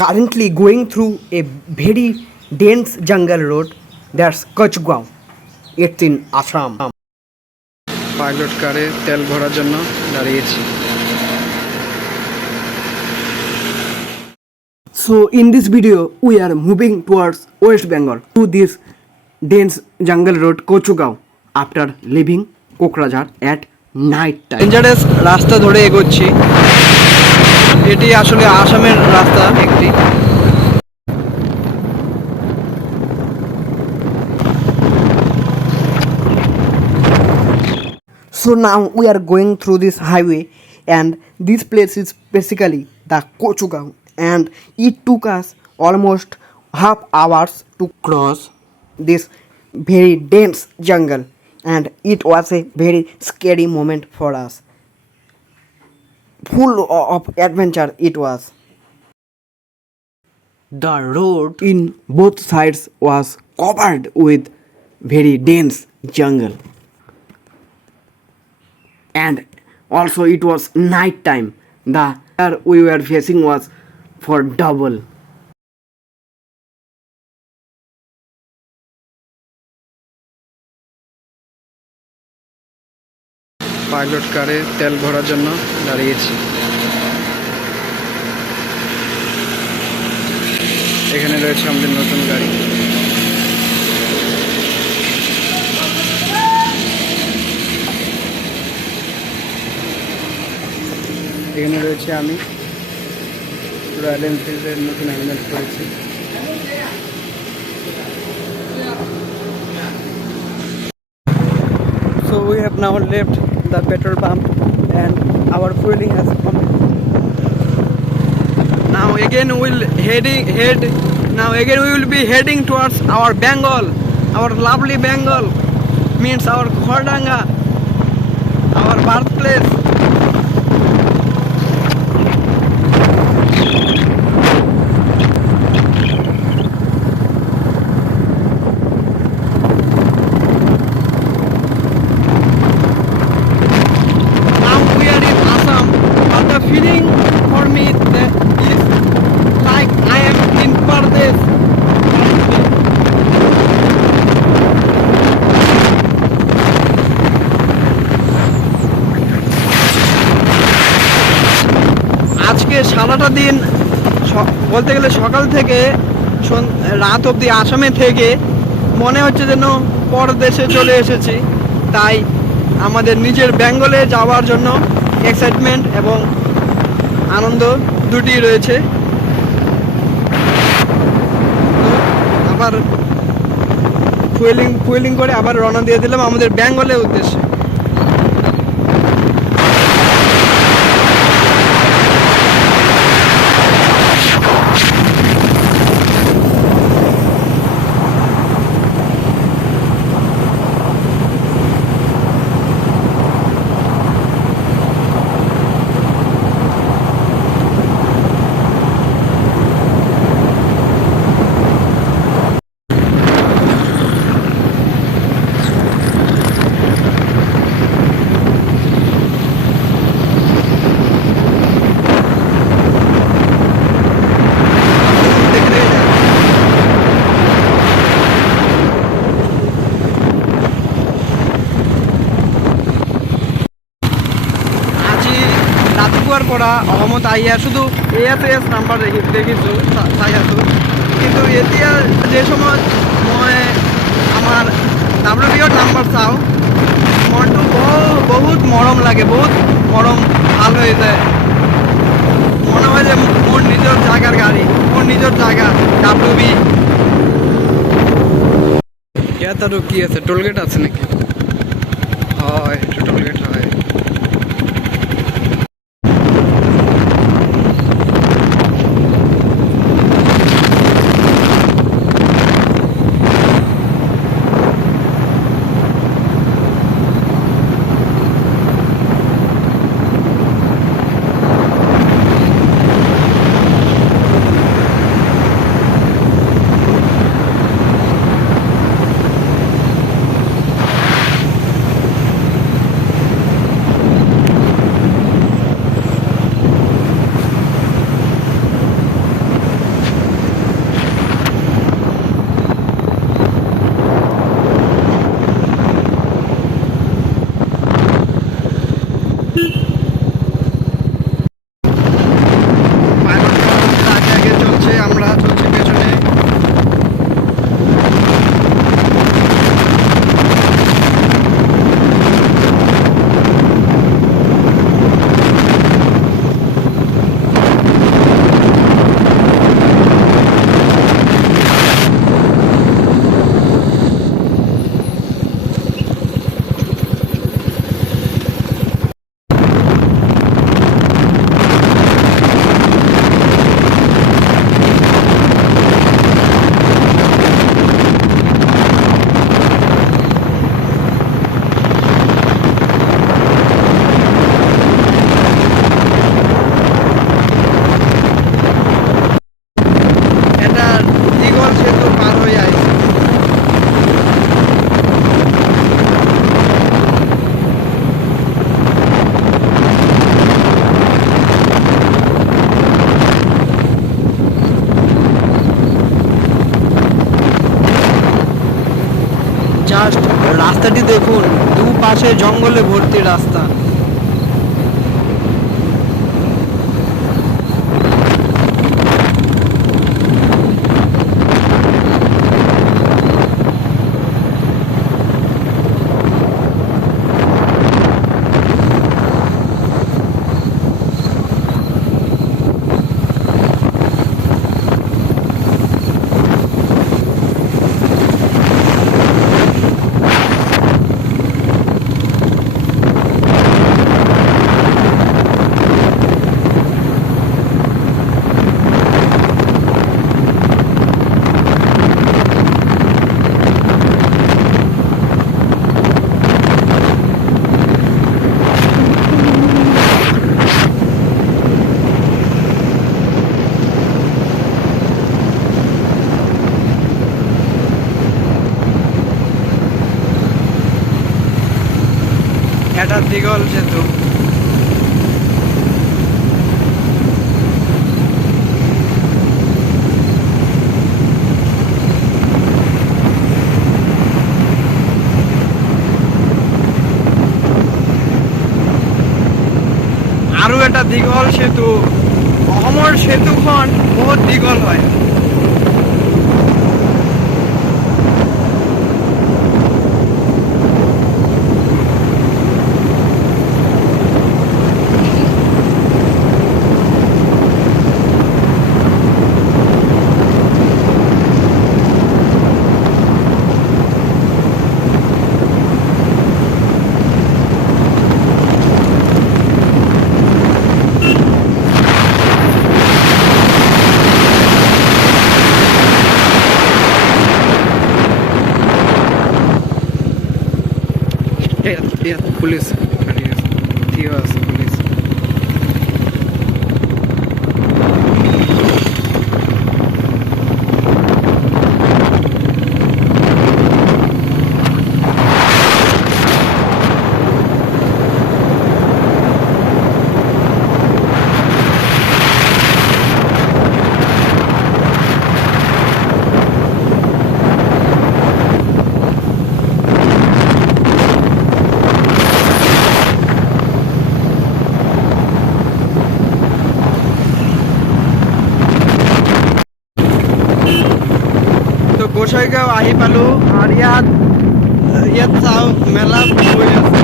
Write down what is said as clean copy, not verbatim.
currently going through a very dense jungle road. That's Kachgaon. It's in Assam. Pilot কারে তেল ভরার জন্য দাঁড়িয়েছি। So in this video we are moving towards West Bengal to this dense jungle road Kochgaon after leaving Kokrajhar at night time. Dangerous রাস্তা ধরে এগোচ্ছি। এটি আসলে আসামের রাস্তা একটি। So now we are going through this highway and this place is basically the Kochgaon and it took us almost half hours to cross this very dense jungle and it was a very scary moment for us. Full of adventure it was. The road in both sides was covered with very dense jungle. And also it was night time. The air we were facing was for double. Pilot কারে তেল ভরার জন্য দাঁড়িয়েছি। এখানে রয়েছে আমাদের নতুন গাড়ি। এখানে রয়েছে আমি রয়্যাল এনফিল্ডের নতুন হেলমেট করেছি। So we have now left the petrol pump and our fueling has come. Now again we will be heading towards our Bengal, our lovely Bengal, means our Khordanga, our birthplace. Feeling for me is like I am in Pardes. আজকে সারাটা দিন বলতে গেলে সকাল থেকে রাত অবধি আসামে থেকে মনে হচ্ছে যেন পরদেশে চলে এসেছি। তাই আমাদের নিজের বেঙ্গলে যাওয়ার জন্য এক্সাইটমেন্ট এবং আনন্দ দুটি রয়েছে। আবার ফুয়েলিং করে আবার রওনা দিয়ে দিলাম আমাদের বেঙ্গলের উদ্দেশ্যে। পৰা অসমত আহি শুধু এএফএস নাম্বাৰ দেখিছোঁ চাই আছোঁ, কিন্তু এতিয়া যে সময়ত মই আমাৰ WBOৰ নাম্বাৰ চাওঁ মনটো বহুত মৰম লাগে, বহুত মৰম ভাল হৈ যায়। মনে হয় যে মোৰ নিজৰ জাগাৰ গাড়ী, মোৰ নিজৰ জাগা WB। ইয়াত আৰু কি আছে, টোলগেট আছে নেকি? হয়, এইটো টোলগেট হয়। রাস্তাটি দেখুন, দুপাশে জঙ্গলে ভর্তি রাস্তা। এটা দিগল সেতু। আৰু এটা দীঘল সেতু, অসমৰ সেতুখন বহুত দীঘল হয়। পুলিশ ঠিক আছে, পুলিশ। গোসাইগাঁও আহি পালোঁ আৰু ইয়াত চাওক মেলা হৈ আছে।